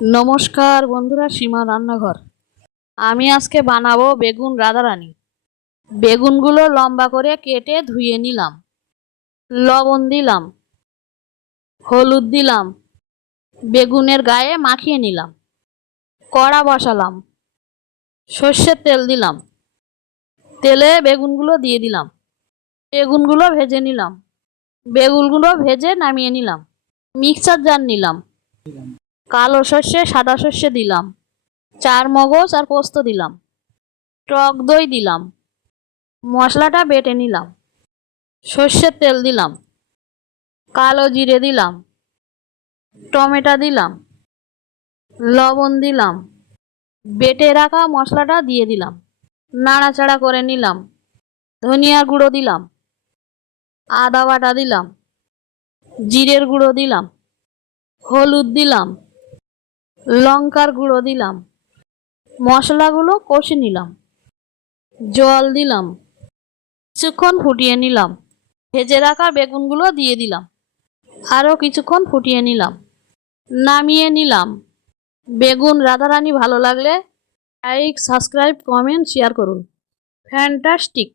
নমস্কার বন্ধুরা, সীমা রান্নাঘর। আমি আজকে বানাবো বেগুন রাধারানী। বেগুনগুলো লম্বা করে কেটে ধুয়ে নিলাম, লবণ দিলাম, হলুদ দিলাম, বেগুনের গায়ে মাখিয়ে নিলাম। কড়া বসালাম, সর্ষের তেল দিলাম, তেলে বেগুনগুলো দিয়ে দিলাম। বেগুনগুলো ভেজে নিলাম, বেগুনগুলো ভেজে নামিয়ে নিলাম। মিক্সার জার নিলাম, কালো সর্ষে সাদা সর্ষে দিলাম, চার মগজ আর পোস্ত দিলাম, টক দই দিলাম, মশলাটা বেটে নিলাম। সর্ষের তেল দিলাম, কালো জিরে দিলাম, টমেটো দিলাম, লবণ দিলাম, বেটে রাখা মশলাটা দিয়ে দিলাম। নাড়াচাড়া করে নিলাম। ধনিয়ার গুঁড়ো দিলাম, আদা বাটা দিলাম, জিরের গুঁড়ো দিলাম, হলুদ দিলাম, লঙ্কার গুঁড়ো দিলাম। মশলাগুলো কষে নিলাম, জল দিলাম, কিছুক্ষণ ফুটিয়ে নিলাম। ভেজে রাখা বেগুনগুলো দিয়ে দিলাম, আরও কিছুক্ষণ ফুটিয়ে নিলাম, নামিয়ে নিলাম। বেগুন রাধারানী ভালো লাগলে লাইক, সাবস্ক্রাইব, কমেন্ট, শেয়ার করুন। ফ্যান্টাস্টিক।